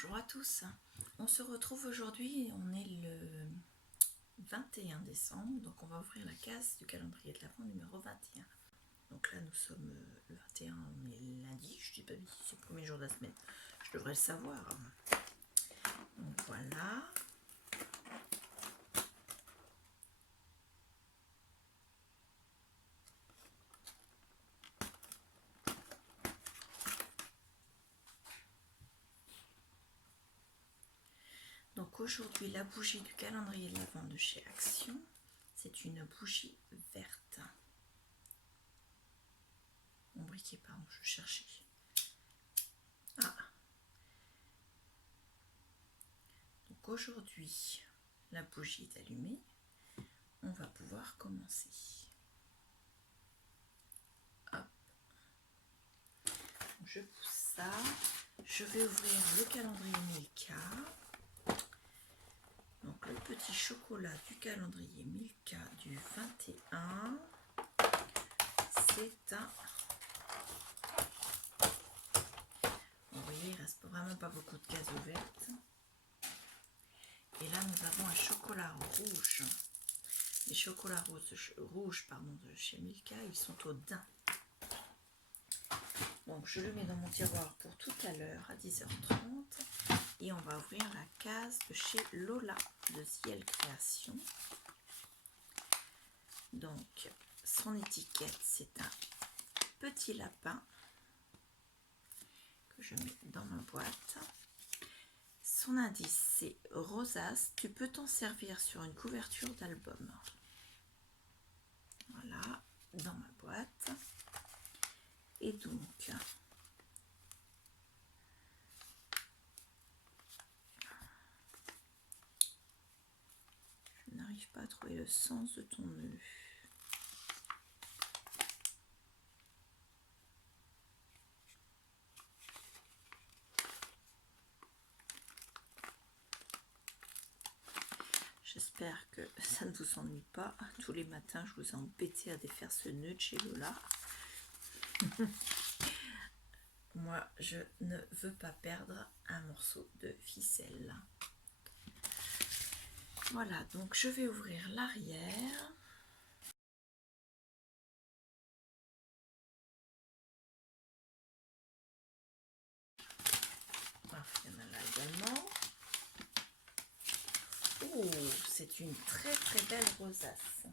Bonjour à tous, on se retrouve aujourd'hui, on est le 21 décembre, donc on va ouvrir la case du calendrier de l'Avent numéro 21. Donc là nous sommes le 21, on est lundi, je dis pas bêtise, c'est le premier jour de la semaine, je devrais le savoir. Donc voilà. Donc aujourd'hui, la bougie du calendrier de l'Avent de chez Action, c'est une bougie verte. Mon briquet, pardon, je cherchais. Ah. Donc aujourd'hui, la bougie est allumée. On va pouvoir commencer. Hop. Je pousse ça. Je vais ouvrir le calendrier Milka. Donc le petit chocolat du calendrier Milka du 21. C'est un... Vous voyez, il reste vraiment pas beaucoup de cases ouvertes. Et là, nous avons un chocolat rouge. Les chocolats rouges de chez Milka, ils sont au daim. Donc je le mets dans mon tiroir pour tout à l'heure à 10h30. Et on va ouvrir la case de chez Lola de Ziel Création. Donc son étiquette, c'est un petit lapin que je mets dans ma boîte. Son indice, c'est rosace. Tu peux t'en servir sur une couverture d'album. Voilà, dans ma boîte. Et donc, je n'arrive pas à trouver le sens de ton nœud. J'espère que ça ne vous ennuie pas. Tous les matins, je vous ai embêté à défaire ce nœud de chez Lola. Moi, je ne veux pas perdre un morceau de ficelle. Voilà, donc je vais ouvrir l'arrière. Il y en a là également. Oh, c'est une très très belle rosace.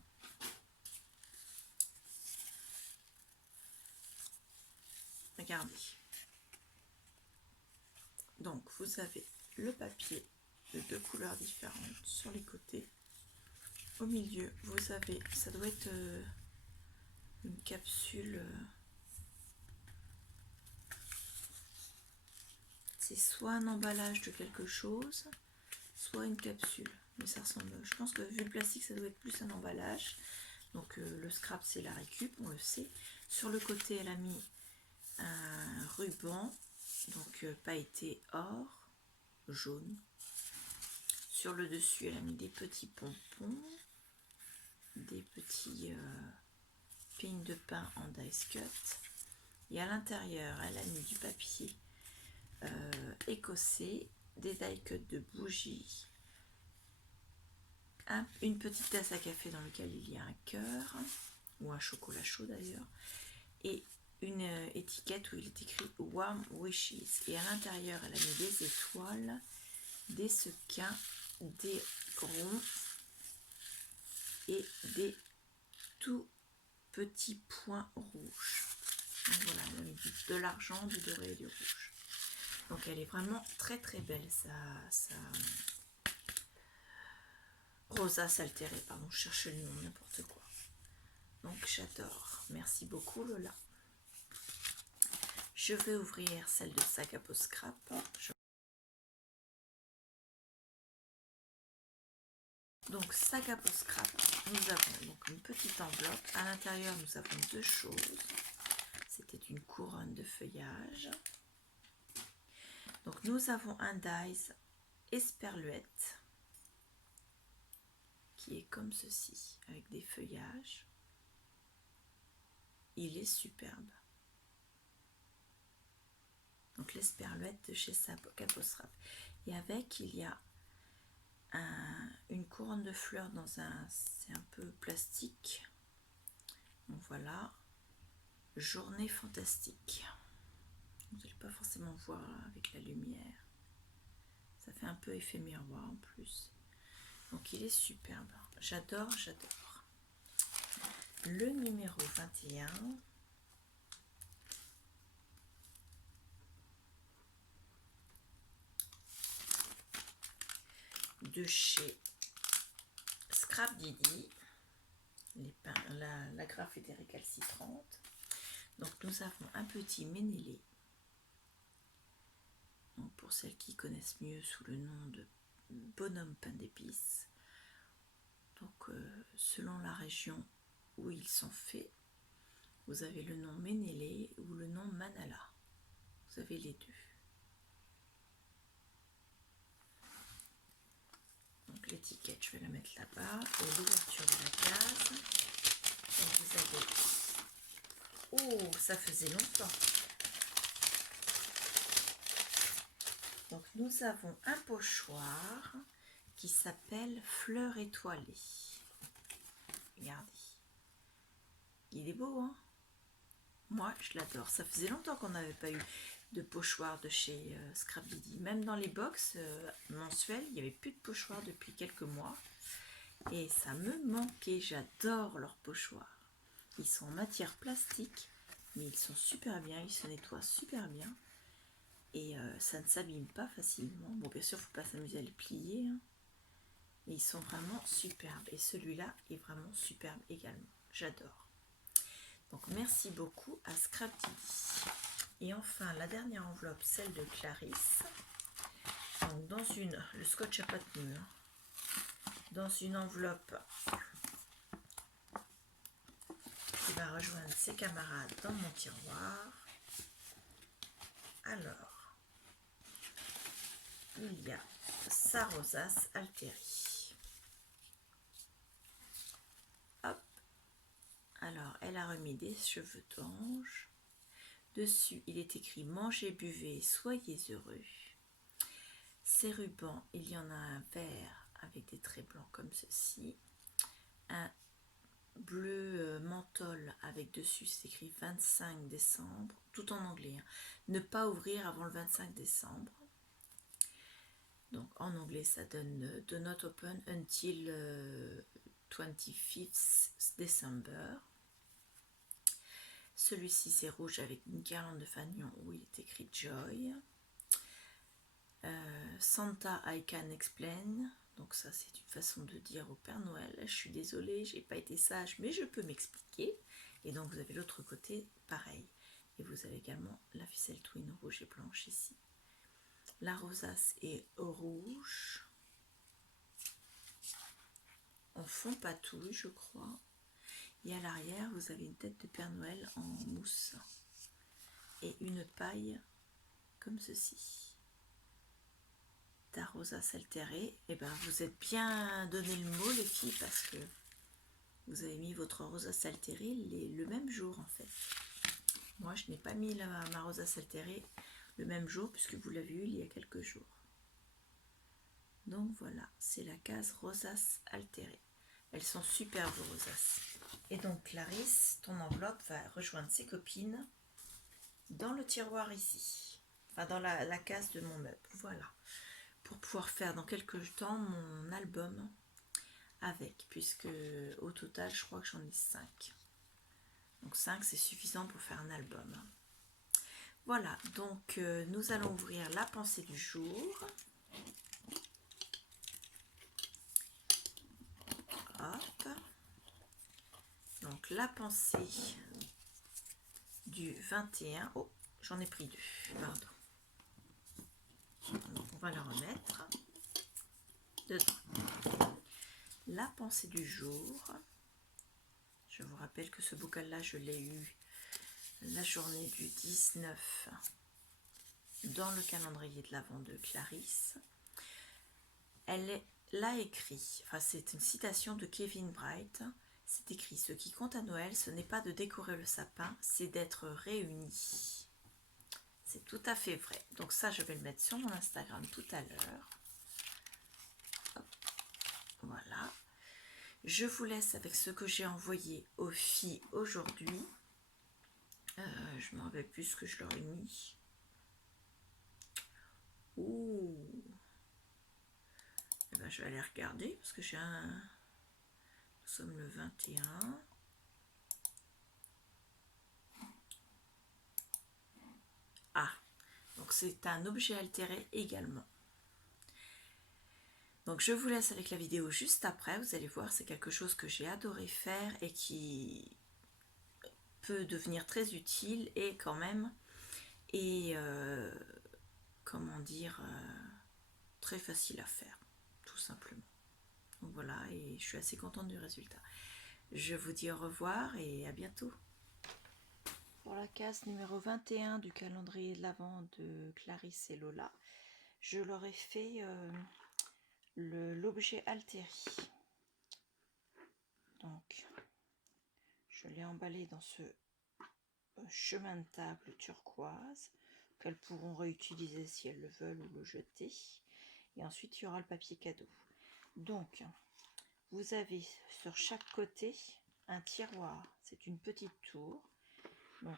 Regardez. Donc vous avez le papier de deux couleurs différentes sur les côtés. Au milieu, vous avez, ça doit être une capsule. C'est soit un emballage de quelque chose, soit une capsule. Mais ça ressemble, je pense que vu le plastique, ça doit être plus un emballage. Donc le scrap, c'est la récup, on le sait. Sur le côté, elle a mis un ruban, donc pailleté or, jaune. Sur le dessus, elle a mis des petits pompons, des petits pins de pain en dice cut. Et à l'intérieur, elle a mis du papier écossais, des die cut de bougies, une petite tasse à café dans laquelle il y a un cœur, ou un chocolat chaud d'ailleurs, et une étiquette où il est écrit Warm Wishes. Et à l'intérieur, elle a mis des étoiles, des sequins, des ronds et des tout petits points rouges. Donc voilà, elle a mis de l'argent, du doré et du rouge. Donc elle est vraiment très très belle, ça rosace altérée, pardon, je cherche le nom, n'importe quoi. Donc j'adore. Merci beaucoup Lola. Je vais ouvrir celle de Sac à Peau Scrap. Donc Sac à Peau Scrap, nous avons donc une petite enveloppe. À l'intérieur, nous avons deux choses. C'était une couronne de feuillage. Donc nous avons un dies Esperluette qui est comme ceci, avec des feuillages. Il est superbe. Donc l'esperluette de chez Capostrap. Et avec, il y a une couronne de fleurs dans un... C'est un peu plastique. Donc voilà. Journée fantastique. Vous n'allez pas forcément voir avec la lumière. Ça fait un peu effet miroir en plus. Donc il est superbe. J'adore, j'adore. Le numéro 21. De chez Scrap Didi. La grappe est récalcitrante. Donc nous avons un petit Ménélé. Donc pour celles qui connaissent mieux sous le nom de bonhomme pain d'épices. Donc selon la région où ils sont faits, vous avez le nom Ménélé ou le nom Manala. Vous avez les deux. Donc l'étiquette, je vais la mettre là-bas. Et l'ouverture de la case. Donc vous avez... Oh, ça faisait longtemps. Donc nous avons un pochoir qui s'appelle Fleur étoilée. Regardez. Il est beau, hein? Moi, je l'adore. Ça faisait longtemps qu'on n'avait pas eu de pochoir de chez Scrap Didi. Même dans les box mensuelles, il n'y avait plus de pochoir depuis quelques mois. Et ça me manquait. J'adore leurs pochoirs. Ils sont en matière plastique, mais ils sont super bien. Ils se nettoient super bien. Et ça ne s'abîme pas facilement. Bon, bien sûr, il ne faut pas s'amuser à les plier. Hein. Mais ils sont vraiment superbes. Et celui-là est vraiment superbe également. J'adore. Donc, merci beaucoup à Scrap Didi. Et enfin, la dernière enveloppe, celle de Clarisse. Donc, dans une... Le scotch n'a pas tenu. Hein. Dans une enveloppe qui va rejoindre ses camarades dans mon tiroir. Alors, il y a sa rosace Alteri. Hop. Alors, elle a remis des cheveux d'ange. Dessus, il est écrit « Mangez, buvez, soyez heureux ». Ces rubans, il y en a un vert avec des traits blancs comme ceci. Un bleu menthol avec dessus, c'est écrit 25 décembre, tout en anglais. Hein. Ne pas ouvrir avant le 25 décembre. Donc en anglais, ça donne « Do not open until 25th December ». Celui-ci, c'est rouge avec une guirlande de fanion où il est écrit Joy. Santa, I can explain. Donc ça, c'est une façon de dire au Père Noël, je suis désolée, j'ai pas été sage, mais je peux m'expliquer. Et donc vous avez l'autre côté, pareil. Et vous avez également la ficelle twin rouge et blanche ici. La rosace est rouge. En fond patouille, je crois. Et à l'arrière, vous avez une tête de Père Noël en mousse. Et une paille comme ceci. Ta rosace altérée. Et ben vous êtes bien donné le mot, les filles, parce que vous avez mis votre rosace altérée le même jour, en fait. Moi, je n'ai pas mis ma rosace altérée le même jour, puisque vous l'avez eu il y a quelques jours. Donc voilà, c'est la case rosace altérée. Elles sont superbes, vos rosaces. Et donc Clarisse, ton enveloppe va rejoindre ses copines dans le tiroir ici. Enfin, dans la case de mon meuble. Voilà. Pour pouvoir faire dans quelques temps mon album avec, puisque au total, je crois que j'en ai 5. Donc 5, c'est suffisant pour faire un album. Voilà, donc nous allons ouvrir la pensée du jour. Hop. Donc la pensée du 21. Oh, j'en ai pris 2, pardon. Donc on va la remettre dedans. La pensée du jour. Je vous rappelle que ce bocal-là, je l'ai eu la journée du 19 dans le calendrier de l'Avent de Clarisse. Elle l'a écrit, enfin c'est une citation de Kevin Bright. C'est écrit: ce qui compte à Noël, ce n'est pas de décorer le sapin, c'est d'être réunis. c'est tout à fait vrai. Donc ça, je vais le mettre sur mon Instagram tout à l'heure. Voilà. Je vous laisse avec ce que j'ai envoyé aux filles aujourd'hui. Je ne me rappelle plus ce que je leur ai mis. Ouh. Eh ben, je vais aller regarder parce que j'ai un... Nous sommes le 21. Ah, donc c'est un objet altéré également. Donc je vous laisse avec la vidéo juste après. Vous allez voir, c'est quelque chose que j'ai adoré faire et qui peut devenir très utile et quand même, et comment dire, très facile à faire, tout simplement. Donc voilà, et je suis assez contente du résultat. Je vous dis au revoir et à bientôt. Pour la case numéro 21 du calendrier de l'Avent de Clarisse et Lola, je leur ai fait l'objet altéré. Donc, je l'ai emballé dans ce chemin de table turquoise qu'elles pourront réutiliser si elles le veulent ou le jeter. Et ensuite, il y aura le papier cadeau. Donc, vous avez sur chaque côté un tiroir. C'est une petite tour. Donc,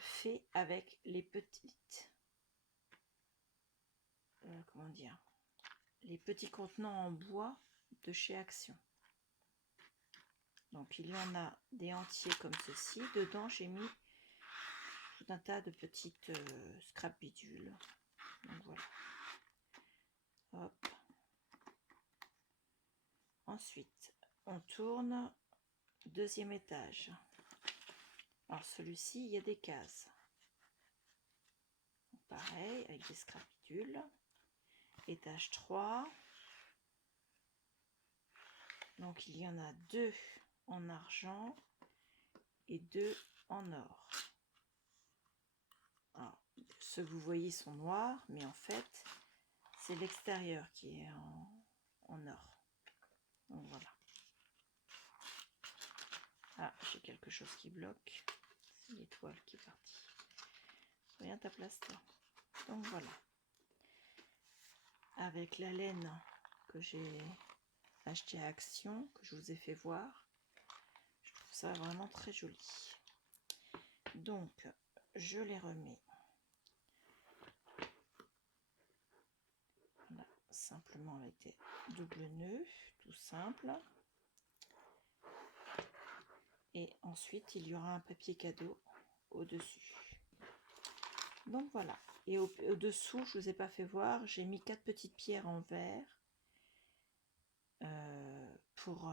fait avec les petites... comment dire, les petits contenants en bois de chez Action. Donc il y en a des entiers comme ceci. Dedans j'ai mis tout un tas de petites scrap bidules. Donc voilà. Hop. Ensuite on tourne deuxième étage. Alors celui-ci il y a des cases. Donc, pareil avec des scrap bidules. Étage 3. Donc il y en a 2 en argent et 2 en or. Alors, ceux que vous voyez sont noirs, mais en fait c'est l'extérieur qui est en or. Donc voilà. Ah, j'ai quelque chose qui bloque. C'est l'étoile qui est partie. Reviens à ta place toi. Donc voilà. Avec la laine que j'ai acheté à Action, que je vous ai fait voir, je trouve ça vraiment très joli. Donc je les remets. Voilà, simplement avec des doubles nœuds, tout simple. Et ensuite il y aura un papier cadeau au-dessus. Donc voilà. Et au-dessous, je ne vous ai pas fait voir, j'ai mis 4 petites pierres en verre pour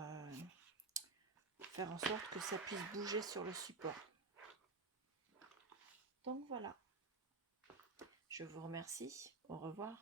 faire en sorte que ça puisse bouger sur le support. Donc voilà. Je vous remercie. Au revoir.